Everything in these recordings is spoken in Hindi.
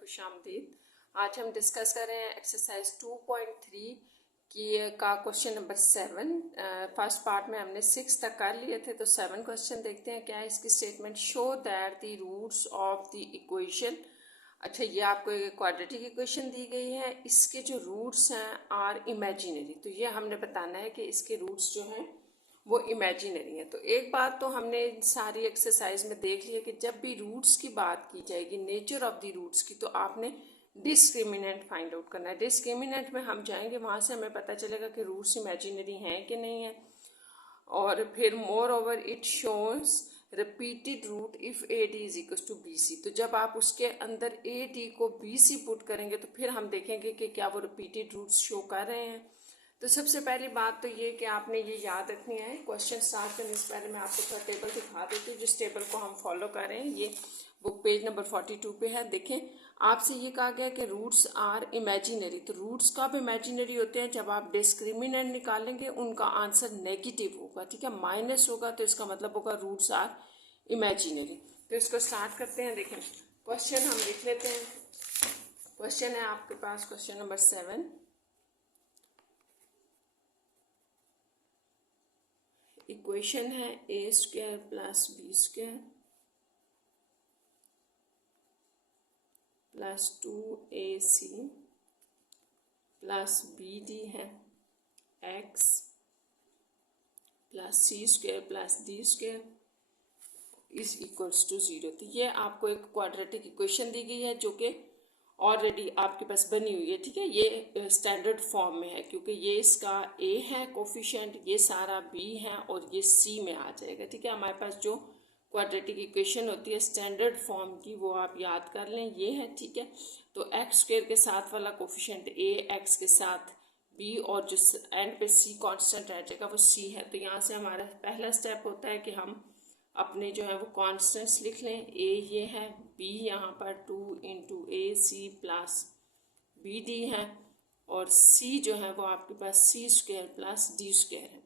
खुशामदीद। आज हम डिस्कस कर रहे हैं एक्सरसाइज 2.3 का क्वेश्चन नंबर 7। फर्स्ट पार्ट में हमने 6 तक कर लिए थे, तो 7 क्वेश्चन देखते हैं क्या है इसकी statement. Show that the roots of the equation. अच्छा, ये आपको एक क्वाड्रेटिक इक्वेशन दी गई है, इसके जो रूट्स हैं आर इमेजिनरी। तो ये हमने बताना है कि इसके रूट्स जो हैं वो इमेजिनरी है। तो एक बात तो हमने सारी एक्सरसाइज में देख लिया कि जब भी रूट्स की बात की जाएगी, नेचर ऑफ द रूट्स की, तो आपने डिस्क्रिमिनेंट फाइंड आउट करना है। डिस्क्रिमिनेंट में हम जाएंगे, वहाँ से हमें पता चलेगा कि रूट्स इमेजिनरी हैं कि नहीं है। और फिर moreover it shows repeated root if A D is equal to B C. तो जब आप उसके अंदर ए डी को बी सी पुट करेंगे तो फिर हम देखेंगे कि क्या वो रिपीटेड रूट्स शो कर रहे हैं। तो सबसे पहली बात तो ये कि आपने ये याद रखनी है। क्वेश्चन स्टार्ट करने से पहले मैं आपको थोड़ा टेबल दिखा देती हूँ, जिस टेबल को हम फॉलो कर रहे हैं। ये बुक पेज नंबर 42 पे है। देखें, आपसे ये कहा गया कि रूट्स आर इमेजिनरी। तो रूट्स कब इमेजिनरी होते हैं? जब आप डिस्क्रिमिनेंट निकालेंगे उनका आंसर नेगेटिव होगा, ठीक है, माइनस होगा, तो इसका मतलब होगा रूट्स आर इमेजिनरी। तो इसको स्टार्ट करते हैं। देखें, क्वेश्चन हम लिख लेते हैं। क्वेश्चन है आपके पास क्वेश्चन नंबर 7। इक्वेशन है A square plus B square plus 2ac plus B D है x plus C square plus D square is equals to 0। तो ये आपको एक क्वाड्रेटिक इक्वेशन दी गई है जो कि ऑलरेडी आपके पास बनी हुई है, ठीक है। ये स्टैंडर्ड फॉर्म में है क्योंकि ये इसका a है कोफिशिएंट, ये सारा b है और ये c में आ जाएगा, ठीक है। हमारे पास जो क्वाड्रेटिक इक्वेशन होती है स्टैंडर्ड फॉर्म की, वो आप याद कर लें, ये है, ठीक है। तो एक्स स्क्वायर के साथ वाला कोफिशिएंट a, एक्स के साथ b और जो एंड पे c कांस्टेंट रह जाएगा वो c है। तो यहाँ से हमारा पहला स्टेप होता है कि हम अपने जो है वो कॉन्स्टेंट्स लिख लें। a ये है, b यहाँ पर 2 इंटू ए सी प्लस बी डी है, और c जो है वो आपके पास सी स्क्वायर प्लस डी स्क्वायर है।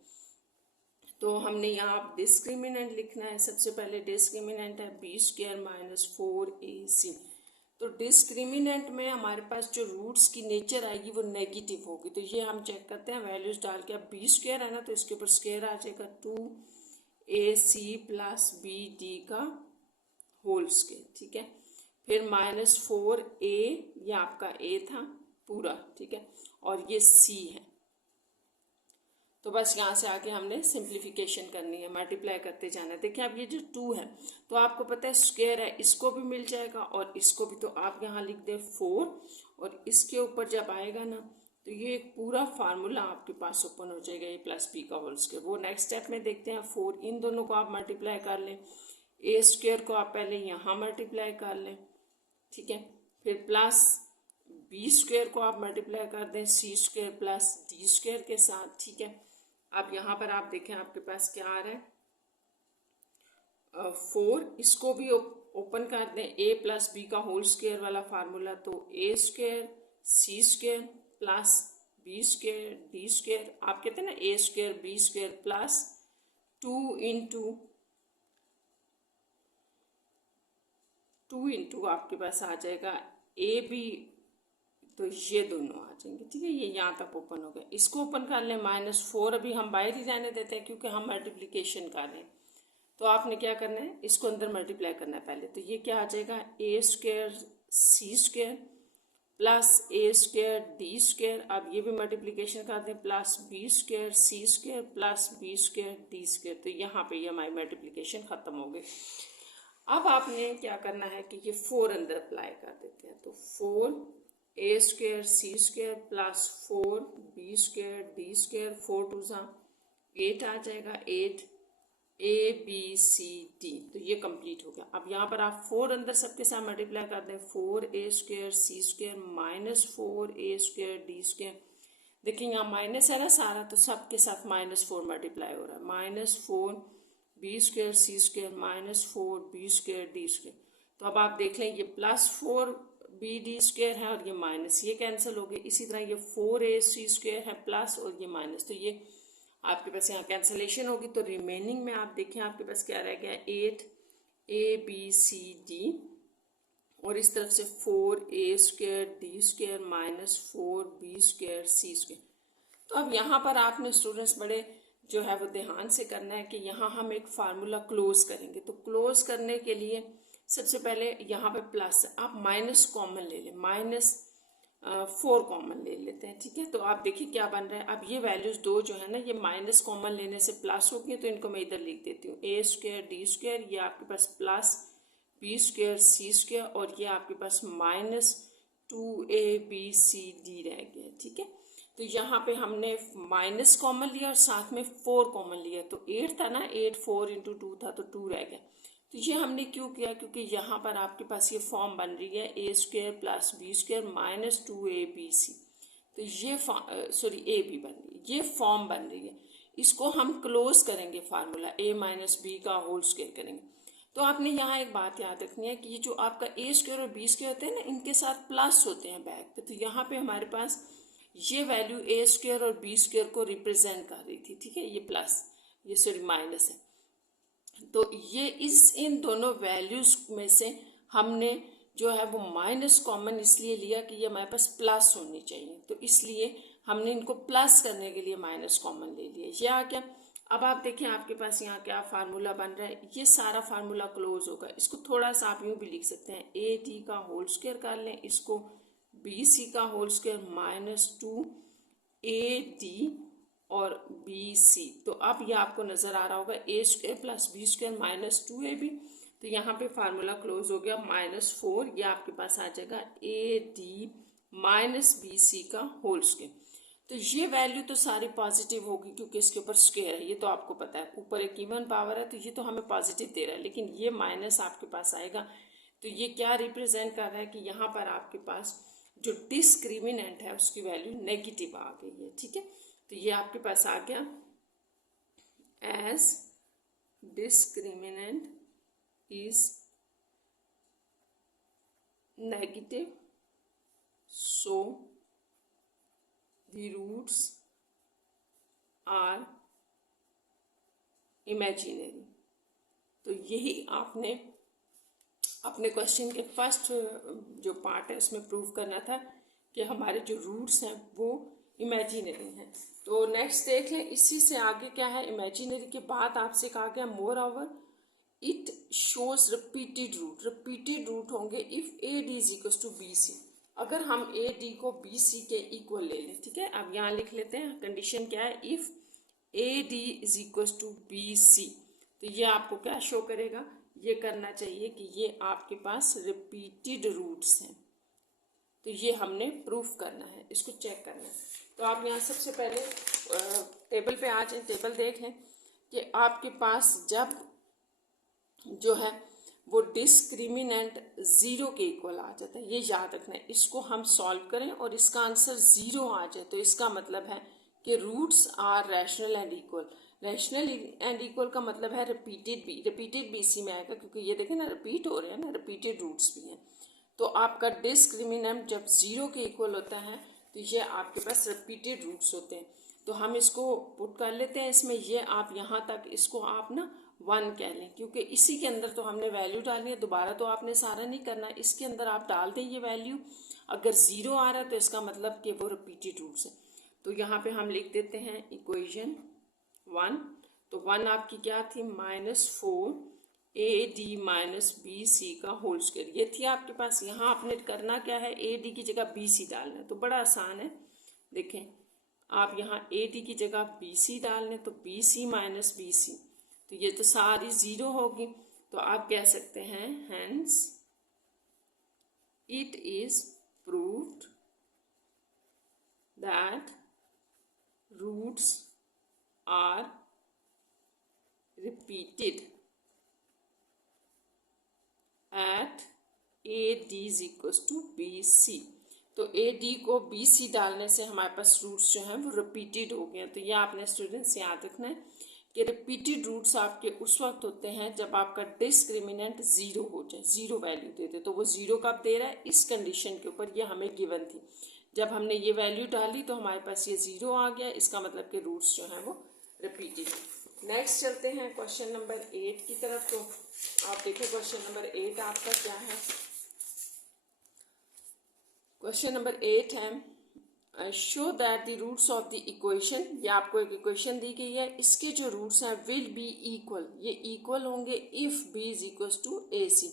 तो हमने यहाँ डिस्क्रिमिनेंट लिखना है। सबसे पहले डिस्क्रिमिनेंट है बी स्क्वायर माइनस 4ac। तो डिस्क्रिमिनेंट में हमारे पास जो रूट्स की नेचर आएगी वो नेगेटिव होगी। तो ये हम चेक करते हैं वैल्यूज डाल के। अब बी स्क्वायर है ना, तो इसके ऊपर स्क्वायर आ जाएगा 2ac प्लस बी डी का होल स्क्वायर, ठीक है। फिर माइनस 4a, ये आपका a था पूरा, ठीक है, और ये c है। तो बस यहाँ से आके हमने सिंप्लीफिकेशन करनी है, मल्टीप्लाई करते जाना है। देखिए अब ये जो 2 है तो आपको पता है स्क्वायर है, इसको भी मिल जाएगा और इसको भी। तो आप यहाँ लिख दें 4, और इसके ऊपर जब आएगा ना तो ये एक पूरा फार्मूला आपके पास ओपन हो जाएगा, ए प्लस बी का होल स्क्वायर। वो नेक्स्ट स्टेप में देखते हैं। 4 इन दोनों को आप मल्टीप्लाई कर लें, ए स्क्वायर को आप पहले यहाँ मल्टीप्लाई कर लें, ठीक है। फिर प्लस बी स्क्वायर को आप मल्टीप्लाई कर दें सी स्क्वायर प्लस डी स्क्वायर के साथ, ठीक है। अब यहाँ पर आप देखें आपके पास क्या आ रहा है, 4, इसको भी ओपन कर दें, ए प्लस बी का होल स्क्वायर वाला फार्मूला। तो A square C square plus B square D square, आप कहते हैं ना A square B square plus 2 into आपके पास आ जाएगा ए बी। तो ये दोनों आ जाएंगे, ठीक है। ये यहाँ तक ओपन हो गया। इसको ओपन कर लें, -4 अभी हम बाहर ही रहने देते हैं क्योंकि हम मल्टीप्लिकेशन कर रहे हैं। तो आपने क्या करना है, इसको अंदर मल्टीप्लाई करना है पहले। तो ये क्या आ जाएगा, A square C square plus A square D square. अब ये भी मल्टीप्लिकेशन कर दें, plus B square C square plus B square D square. तो यहाँ पे ये हमारी मल्टीप्लिकेशन खत्म हो गई। अब आपने क्या करना है कि ये 4 अंदर अप्लाई कर देते हैं। तो 4 A square C square plus 4 B square D square, 4 2 8 आ जाएगा, 8 ए बी सी डी। तो ये कंप्लीट हो गया। अब यहाँ पर आप 4 अंदर सबके साथ मल्टीप्लाई कर दें, 4 A square C square minus 4 A square D square. देखिए यहाँ माइनस है ना सारा, तो सबके साथ -4 मल्टीप्लाई हो रहा है, -4 B square C square minus 4 B square D square. तो अब आप देख लें ये +4 बी डी स्क्वायर है और ये माइनस, ये कैंसिल हो गए। इसी तरह ये 4a सी स्क्वायर है प्लस और ये माइनस, तो ये आपके पास यहाँ कैंसिलेशन होगी। तो रिमेनिंग में आप देखें आपके पास क्या रह गया, 8 ए बी सी डी और इस तरफ से 4a² d² minus 4b² c²। तो अब यहाँ पर आपने स्टूडेंट्स बड़े जो है वो ध्यान से करना है कि यहाँ हम एक फार्मूला क्लोज करेंगे। तो क्लोज करने के लिए सबसे पहले यहाँ पे प्लस, आप माइनस कॉमन ले लें, -4 कॉमन ले लेते हैं, ठीक है। तो आप देखिए क्या बन रहा है। अब ये वैल्यूज दो जो है ना, ये माइनस कॉमन लेने से प्लस हो गई, तो इनको मैं इधर लिख देती हूँ। a² d², ये आपके पास प्लस b² c², और ये आपके पास -2abcd रह गया, ठीक है। तो यहाँ पे हमने माइनस कॉमन लिया और साथ में 4 कॉमन लिया, तो 8 था ना, 8 4 × 2 था, तो 2 रह गया। तो ये हमने क्यों किया, क्योंकि यहाँ पर आपके पास ये फॉर्म बन रही है a² + b² माइनस 2abc। तो ये ए बी बन रही है, ये फॉर्म बन रही है। इसको हम क्लोज करेंगे फार्मूला a - b का होल स्क्वायर करेंगे। तो आपने यहाँ एक बात याद रखनी है कि ये जो आपका a² और b² होते हैं ना, इनके साथ प्लस होते हैं बैक पे। तो यहाँ पे हमारे पास ये वैल्यू a² और b² को रिप्रेजेंट कर रही थी, ठीक है। ये प्लस, ये सॉरी माइनस है। तो ये इन दोनों वैल्यूज में से हमने जो है वो माइनस कॉमन इसलिए लिया कि ये हमारे पास प्लस होनी चाहिए, तो इसलिए हमने इनको प्लस करने के लिए माइनस कॉमन ले लिया। ये आ गया। अब आप देखें आपके पास यहाँ क्या फार्मूला बन रहा है, ये सारा फार्मूला क्लोज होगा। इसको थोड़ा सा आप यूँ भी लिख सकते हैं, ad का होल स्क्वायर कर लें, इसको bc का होल स्क्वायर माइनस 2ad और BC। तो अब ये आपको नज़र आ रहा होगा a² + b² माइनस 2ab। तो यहाँ पे फार्मूला क्लोज हो गया, -4, ये आपके पास आ जाएगा ad माइनस BC का होल स्क्वायर। तो ये वैल्यू तो सारी पॉजिटिव होगी क्योंकि इसके ऊपर स्क्वायर है, ये तो आपको पता है, ऊपर एक इवन पावर है, तो ये तो हमें पॉजिटिव दे रहा है। लेकिन ये माइनस आपके पास आएगा, तो ये क्या रिप्रेजेंट कर रहा है कि यहाँ पर आपके पास जो डिस्क्रिमिनेंट है उसकी वैल्यू नेगेटिव आ गई है, ठीक है। तो ये आपके पास आ गया as discriminant is negative, so the roots are imaginary. तो यही आपने अपने क्वेश्चन के फर्स्ट जो पार्ट है उसमें प्रूव करना था कि हमारे जो रूट्स हैं वो इमेजिनरी हैं। तो नेक्स्ट देख लें, इसी से आगे क्या है। इमेजिनरी के बाद आपसे कहा गया moreover it shows repeated root. Repeated root होंगे इफ AD = BC, अगर हम AD को BC के इक्वल ले लें, ठीक है। अब यहाँ लिख लेते हैं कंडीशन क्या है, इफ AD = BC। तो ये आपको क्या शो करेगा, ये करना चाहिए कि ये आपके पास रिपीटेड रूट्स हैं। तो ये हमने प्रूफ करना है, इसको चेक करना है। तो आप यहाँ सबसे पहले टेबल पे आ जाए, टेबल देख लें कि आपके पास जब जो है वो डिस्क्रिमिनेंट 0 के इक्वल आ जाता है, ये याद रखना है। इसको हम सॉल्व करें और इसका आंसर 0 आ जाए तो इसका मतलब है कि roots are rational and equal. Rational and equal का मतलब है रिपीटेड भी इसी में आएगा, क्योंकि ये देखें ना रिपीट हो रहे हैं ना, रिपीटेड रूट्स भी हैं। तो आपका डिस्क्रिमिनेंट जब 0 के इक्वल होता है तो ये आपके पास रिपीटेड रूट्स होते हैं। तो हम इसको पुट कर लेते हैं इसमें, ये आप यहाँ तक इसको आप ना 1 कह लें, क्योंकि इसी के अंदर तो हमने वैल्यू डालनी है, दोबारा तो आपने सारा नहीं करना, इसके अंदर आप डाल दें ये वैल्यू। अगर 0 आ रहा है तो इसका मतलब कि वो रिपीटेड रूट्स है। तो यहाँ पे हम लिख देते हैं इक्वेशन 1। तो 1 आपकी क्या थी, -4 AD - BC का होल स्क्वायर, ये थी आपके पास। यहाँ आपने करना क्या है, AD की जगह BC डालना है, तो बड़ा आसान है। देखें आप यहाँ AD की जगह BC डाल लें, तो BC - BC, तो ये तो सारी 0 होगी। तो आप कह सकते हैं hence it is proved that roots are repeated at AD = BC। तो AD को BC डालने से हमारे पास रूट्स जो हैं वो रिपीटेड हो गए। तो ये आपने स्टूडेंट्स याद रखना है कि रिपीटेड रूट्स आपके उस वक्त होते हैं जब आपका डिस्क्रिमिनेंट 0 हो जाए, 0 वैल्यू दे दे। तो वो 0 कब दे रहा है, इस कंडीशन के ऊपर, ये हमें गिवन थी। जब हमने ये वैल्यू डाली तो हमारे पास ये 0 आ गया, इसका मतलब कि रूट्स जो हैं वो रिपीटेड। नेक्स्ट चलते हैं क्वेश्चन नंबर 8 की तरफ। तो आप देखिए क्वेश्चन नंबर 8 आपका क्या है। क्वेश्चन नंबर 8 है show that the roots of the equation. ये आपको एक इक्वेशन दी गई है, इसके जो रूट्स हैं विल बी इक्वल, ये इक्वल होंगे if B is equal to A C.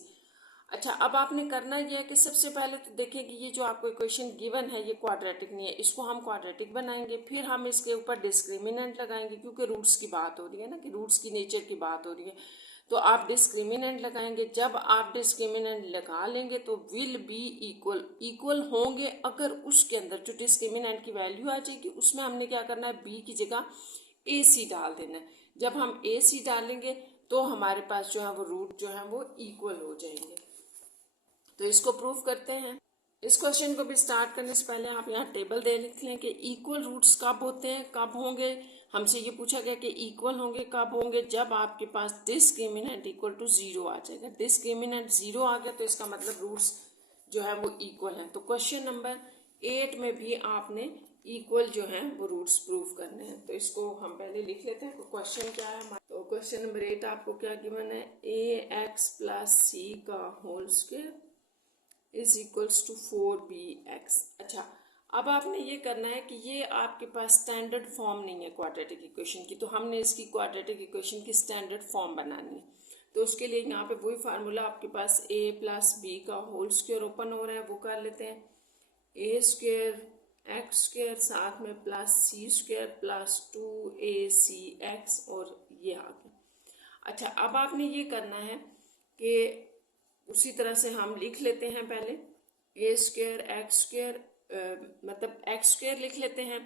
अच्छा, अब आपने करना यह है कि सबसे पहले तो देखें कि ये जो आपको इक्वेशन गिवन है ये क्वाड्रेटिक नहीं है, इसको हम क्वाड्रेटिक बनाएंगे, फिर हम इसके ऊपर डिस्क्रिमिनेंट लगाएंगे क्योंकि रूट्स की बात हो रही है ना, कि रूट्स की नेचर की बात हो रही है, तो आप डिस्क्रिमिनेंट लगाएंगे। जब आप डिस्क्रिमिनेंट लगा लेंगे तो विल बी इक्वल, इक्वल होंगे अगर उसके अंदर जो डिस्क्रिमिनेंट की वैल्यू आ जाएगी उसमें हमने क्या करना है, बी की जगह ए सी डाल देना है। जब हम ए सी डालेंगे तो हमारे पास जो है वो रूट जो है वो इक्वल हो जाएंगे। तो इसको प्रूव करते हैं। इस क्वेश्चन को भी स्टार्ट करने से पहले आप यहाँ टेबल देख लें कि इक्वल रूट्स कब होते हैं, कब होंगे। हमसे ये पूछा गया कि इक्वल होंगे कब होंगे, जब आपके पास डिस्क्रिमिनेंट इक्वल टू जीरो आ जाएगा। डिस्क्रिमिनेंट जीरो आ गया तो इसका मतलब रूट्स जो है वो इक्वल हैं। तो क्वेश्चन नंबर 8 में भी आपने इक्वल जो है वो रूट्स प्रूव करने हैं। तो इसको हम पहले लिख लेते हैं। तो क्वेश्चन क्या है हमारा, तो क्वेश्चन नंबर 8 आपको क्या गिवन है, ए एक्स प्लस सी का whole square is equals to 4bx। अच्छा, अब आपने ये करना है कि ये आपके पास स्टैंडर्ड फॉर्म नहीं है क्वाड्रेटिक इक्वेशन की, तो हमने इसकी क्वाड्रेटिक इक्वेशन की स्टैंडर्ड फॉर्म बनानी है। तो उसके लिए यहाँ पे वही फार्मूला आपके पास a प्लस बी का होल स्क्वायर ओपन हो रहा है, वो कर लेते हैं। ए स्क्वायर एक्स स्क्वायर साथ में plus C square plus 2ac और ये आ गया। अच्छा, अब आपने ये करना है कि उसी तरह से हम लिख लेते हैं पहले ए स्क्वायर एक्स स्क्वायर, मतलब एक्स स्क्वायर लिख लेते हैं।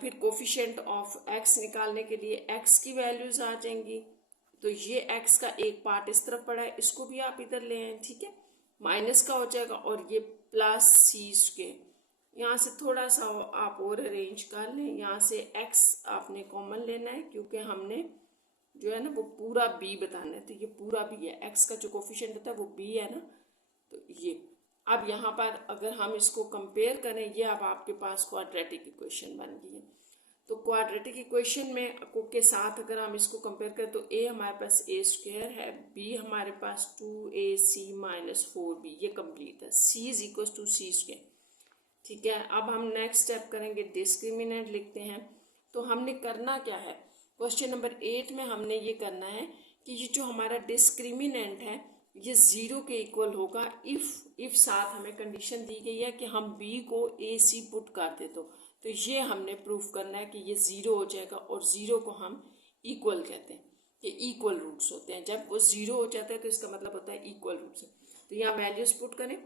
फिर कोफिशिएंट ऑफ एक्स निकालने के लिए एक्स की वैल्यूज आ जाएंगी, तो ये एक्स का एक पार्ट इस तरफ पड़ा है, इसको भी आप इधर ले आए, ठीक है, माइनस का हो जाएगा, और ये प्लस सी स्क्वायर, यहाँ से थोड़ा सा आप और अरेंज कर लें। यहाँ से एक्स आपने कॉमन लेना है क्योंकि हमने जो है ना वो पूरा बी बताना है, तो ये पूरा बी है, एक्स का जो कोफिशिएंट होता है वो बी है ना, तो ये। अब यहाँ पर अगर हम इसको कंपेयर करें, ये अब आपके पास क्वाड्रेटिक इक्वेशन बन गई है। तो क्वाड्रेटिक इक्वेशन में को के साथ अगर हम इसको कंपेयर करें तो ए हमारे पास ए स्क्वायर है, बी हमारे पास 2ac माइनस 4b, ये कंप्लीट है, C is equal to C square, ठीक है। अब हम नेक्स्ट स्टेप करेंगे, डिस्क्रिमिनेंट लिखते हैं। तो हमने करना क्या है, क्वेश्चन नंबर 8 में हमने ये करना है कि ये जो हमारा डिस्क्रिमिनेंट है ये जीरो के इक्वल होगा इफ साथ हमें कंडीशन दी गई है कि हम बी को ए सी पुट कर दे, तो ये हमने प्रूफ करना है कि ये जीरो हो जाएगा, और जीरो को हम इक्वल कहते हैं, ये इक्वल रूट्स होते हैं। जब वो जीरो हो जाता है तो इसका मतलब होता है इक्वल रूट्स। तो यहाँ वैल्यूज पुट करें,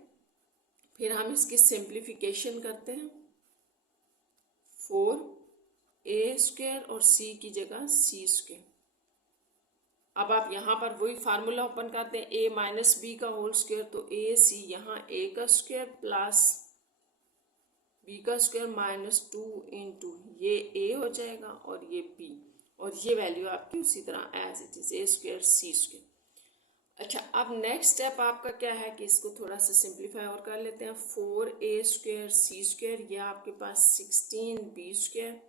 फिर हम इसकी सिंप्लीफिकेशन करते हैं, 4a स्क्वायर और c की जगह c स्क्वायर। अब आप यहाँ पर वही फार्मूला ओपन करते हैं, a माइनस बी का होल स्क्वायर, तो ए सी यहाँ a का स्क्वायर प्लस b का स्क्वायर माइनस 2 इंटू ये a हो जाएगा और ये b, और ये वैल्यू आपकी उसी तरह as it is a square c square. अच्छा, अब नेक्स्ट स्टेप आपका क्या है कि इसको थोड़ा सा सिंप्लीफाई और कर लेते हैं। 4a स्क्वायर सी स्क्वायर, यह आपके पास 16b square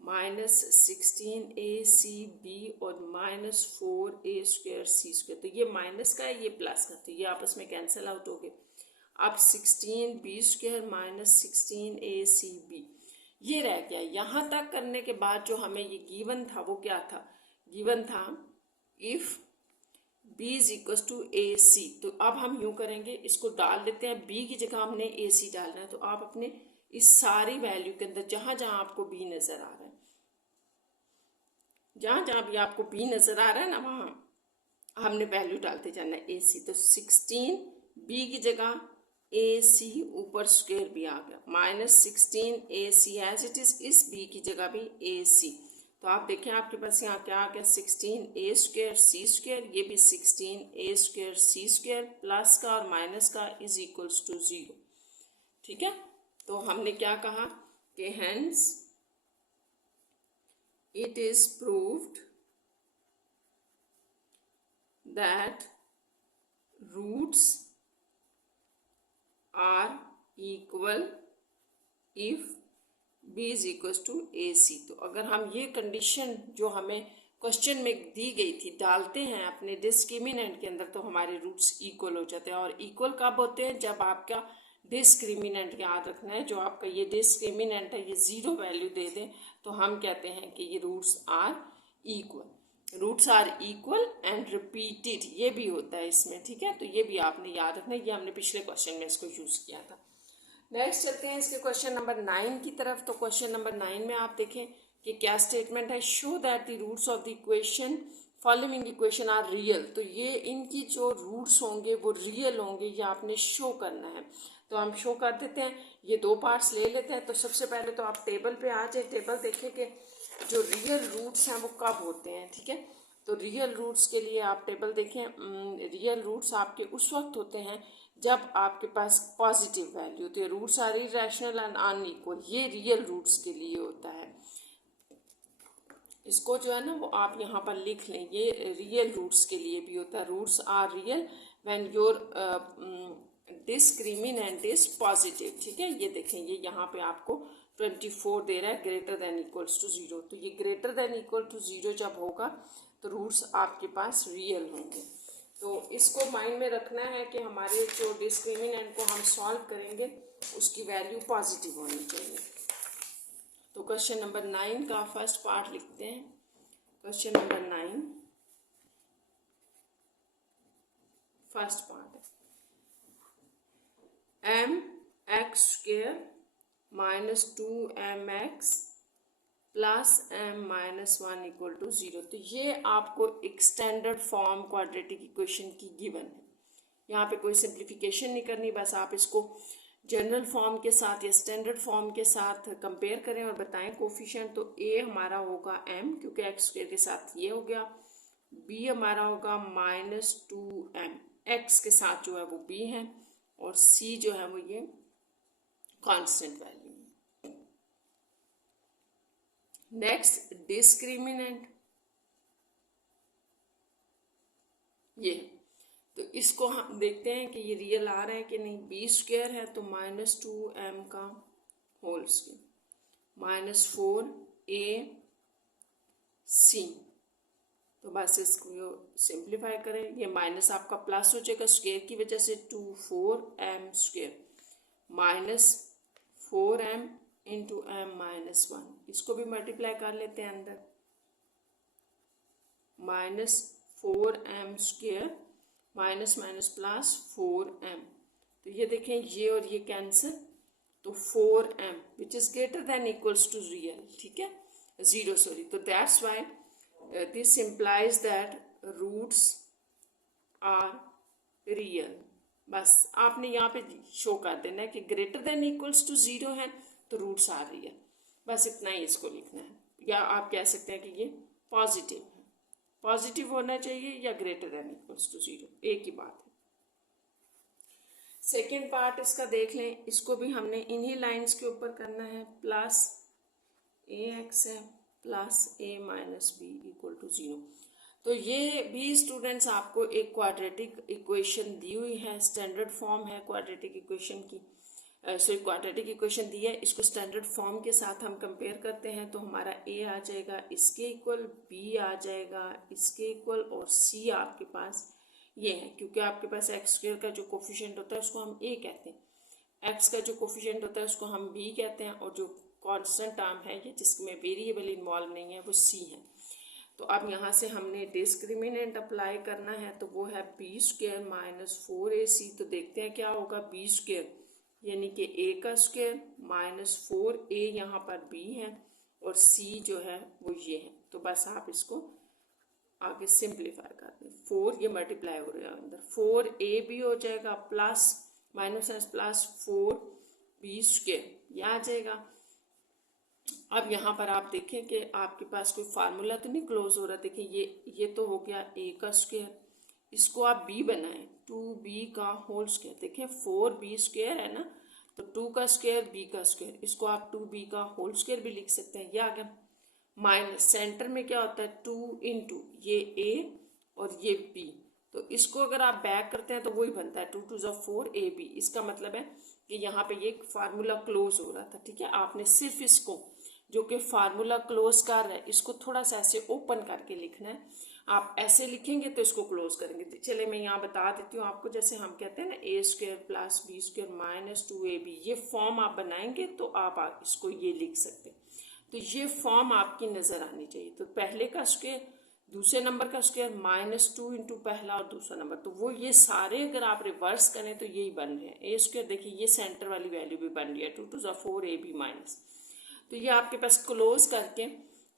minus 16ac b और minus 4a square C square, तो ये माइनस का है ये प्लस का, तो ये आपस में कैंसिल आउट हो गए। अब 16b square minus 16ac b ये रह गया। यहाँ तक करने के बाद जो हमें ये गिवन था वो क्या था, गिवन था if b is equal to A C. तो अब हम यूं करेंगे, इसको डाल देते हैं, b की जगह हमने ए सी डालना है। तो आप अपने इस सारी वैल्यू के अंदर जहां जहां आपको b नजर आ रहा है, जहां जहां भी आपको b नजर आ रहा है ना, वहां हमने वैल्यू डालते जाना है ए सी। तो 16 b की जगह ए सी ऊपर स्क्वायर भी आ गया, minus 16 A C as it is, इस b की जगह भी ए सी। तो आप देखें आपके पास यहाँ क्या आ गया, 16a स्क्वायर सी स्क्वायर, ये भी 16a square C square, plus का और माइनस का इज इक्वल्स टू 0, ठीक है। तो हमने क्या कहा कि hence it is proved that roots are equal if b is equal to A C. तो अगर हम ये कंडीशन जो हमें क्वेश्चन में दी गई थी डालते हैं अपने डिस्क्रिमिनेंट के अंदर, तो हमारे रूट्स इक्वल हो जाते हैं। और इक्वल कब होते हैं, जब आपका डिस्क्रिमिनेंट याद रखना है, जो आपका ये डिस्क्रिमिनेंट है ये 0 वैल्यू दे दे तो हम कहते हैं कि ये roots are equal. Roots are equal and repeated ये भी होता है इसमें, ठीक है। तो ये भी आपने याद रखना है, ये हमने पिछले क्वेश्चन में इसको यूज़ किया था। नेक्स्ट चलते हैं इसके क्वेश्चन नंबर 9 की तरफ। तो क्वेश्चन नंबर 9 में आप देखें कि क्या स्टेटमेंट है, show that the roots of the equation following equation are real. तो ये इनकी जो रूट्स होंगे वो रियल होंगे, ये आपने शो करना है। तो हम शो कर देते हैं, ये 2 पार्ट्स ले लेते हैं। तो सबसे पहले तो आप टेबल पे आ जाए, टेबल देखें कि जो रियल रूट्स हैं वो कब होते हैं, ठीक है। तो रियल रूट्स के लिए आप टेबल देखें, रियल रूट्स आपके उस वक्त होते हैं जब आपके पास पॉजिटिव वैल्यू होती है। Roots are irrational and unequal, ये रियल रूट्स के लिए होता है। इसको जो है ना वो आप यहाँ पर लिख लें, ये रियल रूट्स के लिए भी होता है। Roots are real when your discriminant is positive, ठीक है। ये देखें, ये यहाँ पे आपको 24 दे रहा है ग्रेटर देन इक्वल्स टू 0। तो ये ग्रेटर देन इक्वल टू 0 जब होगा तो रूट्स आपके पास रियल होंगे। तो इसको माइंड में रखना है कि हमारे जो डिस्क्रिमिनेंट को हम सॉल्व करेंगे उसकी वैल्यू पॉजिटिव होनी चाहिए। तो क्वेश्चन नंबर 9 का फर्स्ट पार्ट लिखते हैं। क्वेश्चन नंबर 9 फर्स्ट पार्ट है M X square minus 2mx plus m minus 1 equal to 0। तो ये आपको एक स्टैंडर्ड फॉर्म क्वाड्रेटिक इक्वेशन की गिवन है। यहाँ पे कोई सिंप्लीफिकेशन नहीं करनी, बस आप इसको जनरल फॉर्म के साथ या स्टैंडर्ड फॉर्म के साथ कंपेयर करें और बताएं कोफिशिएंट। तो a हमारा होगा m क्योंकि एक्स स्क्वायर के साथ ये हो गया, b हमारा होगा माइनस 2m, x के साथ जो है वो b है, और c जो है वो ये कांस्टेंट वैल्यू है। नेक्स्ट डिस्क्रिमिनेंट ये, तो इसको हम देखते हैं कि ये रियल आ रहा है कि नहीं। बी स्क्वायर है तो माइनस 2m का होल स्क्वायर माइनस 4ac, तो बस इसको सिंप्लीफाई करें, ये माइनस आपका प्लस हो जाएगा स्क्वायर की वजह से, 24m square minus 4m into m minus 1, इसको भी मल्टीप्लाई कर लेते हैं अंदर, minus 4m square minus minus plus 4m। तो ये देखें ये और ये कैंसिल, तो 4m which is greater than equals to real, ठीक है, 0 सॉरी। तो that's why this implies that roots are real. बस आपने यहाँ पे शो कर देना है कि ग्रेटर देन इक्वल्स टू 0 है तो रूट्स आर रियल, बस इतना ही इसको लिखना है। या आप कह सकते हैं कि ये पॉजिटिव है, पॉजिटिव होना चाहिए या ग्रेटर देन इक्वल्स टू 0, एक ही बात है। सेकेंड पार्ट इसका देख लें, इसको भी हमने इन्हीं लाइंस के ऊपर करना है। प्लस ax है plus a minus B equal to 0। तो ये भी स्टूडेंट्स आपको एक क्वाड्रेटिक इक्वेशन दी हुई है, स्टैंडर्ड फॉर्म है क्वाड्रेटिक इक्वेशन की, सॉरी क्वाड्रेटिक इक्वेशन दी है, इसको स्टैंडर्ड फॉर्म के साथ हम कंपेयर करते हैं तो हमारा a आ जाएगा इसके इक्वल, b आ जाएगा इसके इक्वल, और c आपके पास ये है। क्योंकि आपके पास एक्स स्क्वायर का जो कोफिशिएंट होता है उसको हम a कहते हैं, एक्स का जो कोफिशिएंट होता है उसको हम b कहते हैं, और जो कांस्टेंट टर्म है या जिसमें वेरिएबल इन्वॉल्व नहीं है वो c है। तो अब यहाँ से हमने डिस्क्रिमिनेंट अप्लाई करना है, तो वो है बी स्क्वायर माइनस 4ac। तो देखते हैं क्या होगा, बी स्क्वायर यानी कि a का स्क्वायर माइनस 4a यहाँ पर b है, और c जो है वो ये है। तो बस आप इसको आगे सिंप्लीफाई कर दें, 4 ये मल्टीप्लाई हो रहा है अंदर, 4a भी हो जाएगा plus minus plus 4b square, ये आ जाएगा। अब यहाँ पर आप देखें कि आपके पास कोई फार्मूला तो नहीं क्लोज हो रहा। देखिए ये तो हो गया a का स्क्वायर, इसको आप b बनाएं 2b का होल स्क्वायर। देखिए 4b स्क्वायर है ना, तो 2 का स्क्वायर b का स्क्वायर, इसको आप 2b का होल स्क्वायर भी लिख सकते हैं। ये आ गया माइनस, सेंटर में क्या होता है 2 इंटू ये a और ये b, तो इसको अगर आप बैक करते हैं तो वही बनता है 2 2 4ab। इसका मतलब है कि यहाँ पे ये फार्मूला क्लोज हो रहा था, ठीक है। आपने सिर्फ इसको जो कि फार्मूला क्लोज कर रहा है इसको थोड़ा सा ऐसे ओपन करके लिखना है, आप ऐसे लिखेंगे तो इसको क्लोज करेंगे। चलिए मैं यहाँ बता देती हूँ आपको, जैसे हम कहते हैं ना A square plus B square minus 2ab, ये फॉर्म आप बनाएंगे तो आप इसको ये लिख सकते हैं। तो ये फॉर्म आपकी नज़र आनी चाहिए। तो पहले का स्क्वायर, दूसरे नंबर का स्क्वायर, -2 इंटू पहला और दूसरा नंबर, तो वो ये सारे अगर आप रिवर्स करें तो यही बन रहे हैं। ए स्क्वायर देखिए ये सेंटर वाली वैल्यू भी बन रही है, 2 2 4ab माइनस, तो ये आपके पास क्लोज करके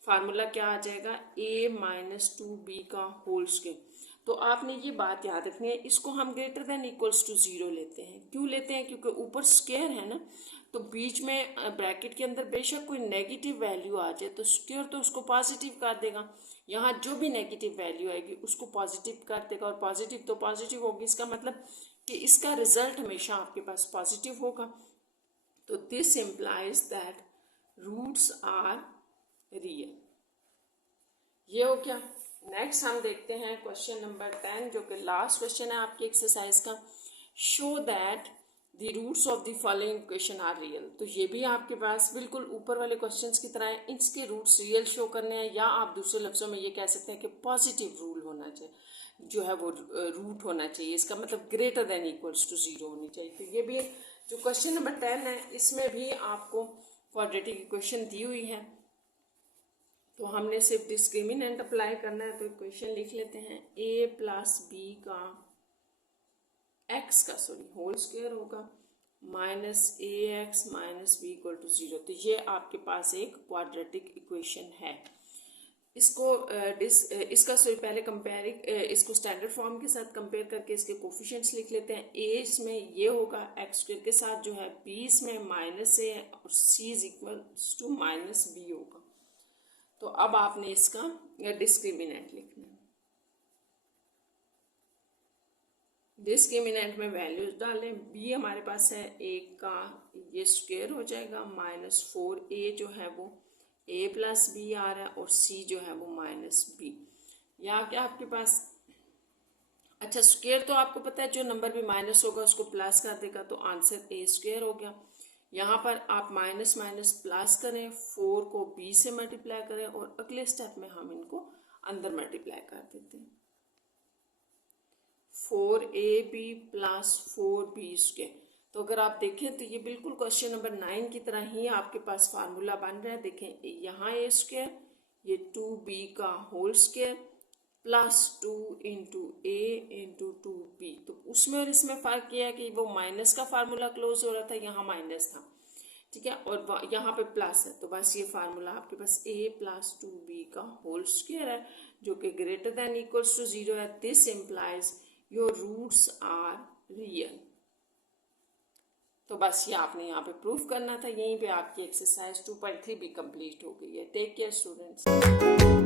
फार्मूला क्या आ जाएगा, a माइनस 2b का होल स्क्वायर। तो आपने ये बात याद रखनी है, इसको हम ग्रेटर देन इक्वल्स टू 0 लेते हैं। क्यों लेते हैं, क्योंकि ऊपर स्क्वायर है ना, तो बीच में ब्रैकेट के अंदर बेशक कोई नेगेटिव वैल्यू आ जाए तो स्क्वायर तो उसको पॉजिटिव कर देगा। यहाँ जो भी नेगेटिव वैल्यू आएगी उसको पॉजिटिव कर देगा, और पॉजिटिव तो पॉजिटिव होगी, इसका मतलब कि इसका रिजल्ट हमेशा आपके पास पॉजिटिव होगा। तो this implies that roots are real. ये हो गया। नेक्स्ट हम देखते हैं क्वेश्चन नंबर 10, जो कि लास्ट क्वेश्चन है आपकी एक्सरसाइज का। Show that the roots of the following equation are real. तो ये भी आपके पास बिल्कुल ऊपर वाले क्वेश्चंस की तरह है, इसके रूट्स रियल शो करने हैं, या आप दूसरे लफ्जों में ये कह सकते हैं कि पॉजिटिव रूल होना चाहिए, जो है वो रूट होना चाहिए, इसका मतलब ग्रेटर देन इक्वल्स टू 0 होनी चाहिए। तो ये भी जो क्वेश्चन नंबर 10 है, इसमें भी आपको क्वाड्रेटिक इक्वेशन दी हुई है, तो हमने सिर्फ डिस्क्रिमिनेंट अप्लाई करना है। तो इक्वेशन लिख लेते हैं, a प्लस बी का होल स्क्वायर होगा minus A X minus B equal to 0। तो ये आपके पास एक क्वाड्रेटिक इक्वेशन है। इसको इसका पहले इसको स्टैंडर्ड फॉर्म के साथ कंपेयर करके इसके कोफिशिएंट्स लिख लेते हैं। a इसमें ये होगा एक्स स्क्वायर के साथ जो है, b इसमें माइनस ए और c is equal to minus B होगा। तो अब आपने इसका डिस्क्रिमिनेंट लिखना है। डिस्क्रिमिनेंट में वैल्यूज डालें, b हमारे पास है a का, ये स्क्वायर हो जाएगा -4a जो है वो a प्लस बी आ रहा है, और c जो है वो माइनस बी। यहाँ क्या आपके पास, अच्छा स्क्वायर तो आपको पता है जो नंबर भी माइनस होगा उसको प्लस कर देगा, तो आंसर a स्क्वायर हो गया। यहाँ पर आप माइनस माइनस प्लस करें, 4 को b से मल्टीप्लाई करें, और अगले स्टेप में हम इनको अंदर मल्टीप्लाई कर देते हैं। 4ab plus 4b square. तो अगर आप देखें तो ये बिल्कुल क्वेश्चन नंबर 9 की तरह ही आपके पास फार्मूला बन रहा है। देखें यहाँ a स्क्वायर, ये 2b का होल स्क्वायर प्लस 2 इंटू ए इंटू 2b। तो उसमें और इसमें फ़र्क किया है कि वो माइनस का फार्मूला क्लोज हो रहा था, यहाँ माइनस था, ठीक है, और यहाँ पे प्लस है। तो बस ये फार्मूला आपके पास a प्लस 2b का होल स्क्वायर है, जो कि ग्रेटर देन इक्वल्स टू 0 है। This implies your roots are real. तो बस ये आपने यहाँ पे प्रूफ करना था। यहीं पे आपकी एक्सरसाइज 2.3 भी कंप्लीट हो गई है। Take care students.